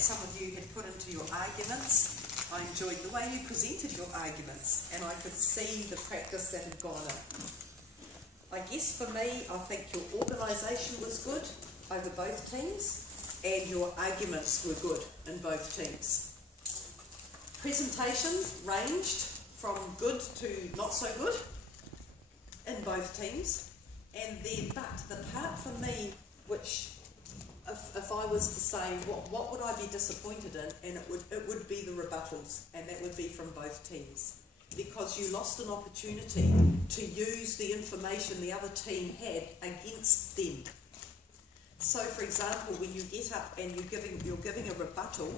some of you had put into your arguments. I enjoyed the way you presented your arguments, and I could see the practice that had gone in. I guess for me, I think your organisation was good over both teams, and your arguments were good in both teams. Presentation ranged from good to not so good in both teams, and then, but the part for me, which if I was to say what would I be disappointed in, and it would be the rebuttals, and that would be from both teams, because you lost an opportunity to use the information the other team had against them. So, for example, when you get up and you're giving a rebuttal,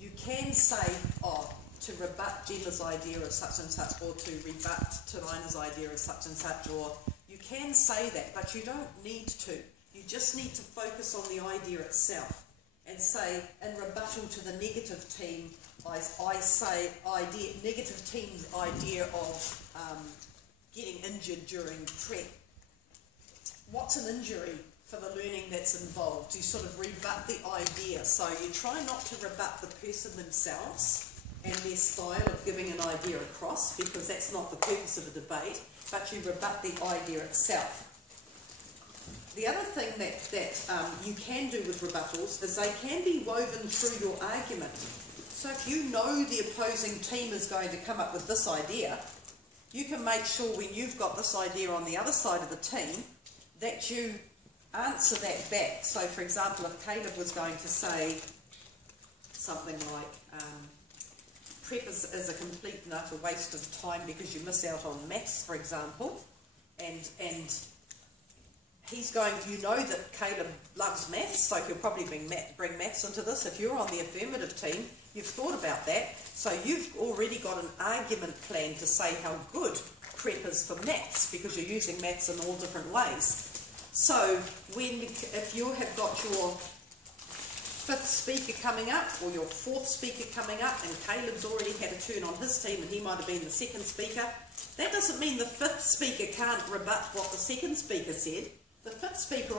you can say, oh, to rebut Gemma's idea of such and such, or to rebut Tanaina's idea of such and such, or you can say that, but you don't need to. You just need to focus on the idea itself and say, in rebuttal to the negative team, I say negative team's idea of getting injured during prep. What's an injury for the learning that's involved? You sort of rebut the idea. So you try not to rebut the person themselves and their style of giving an idea across, because that's not the purpose of a debate, but you rebut the idea itself. The other thing that you can do with rebuttals is they can be woven through your argument. So if you know the opposing team is going to come up with this idea, you can make sure when you've got this idea on the other side of the team that you answer that back. So for example, if Caleb was going to say something like, prep is a complete and utter waste of time because you miss out on maths, for example, and he's going to, you know that Caleb loves maths, so he'll probably bring maths into this. If you're on the affirmative team, you've thought about that, so you've already got an argument plan to say how good prep is for maths, because you're using maths in all different ways. So if you have got your fifth speaker coming up, or your fourth speaker coming up, and Caleb's already had a turn on his team and he might have been the second speaker, that doesn't mean the fifth speaker can't rebut what the second speaker said. The fifth speaker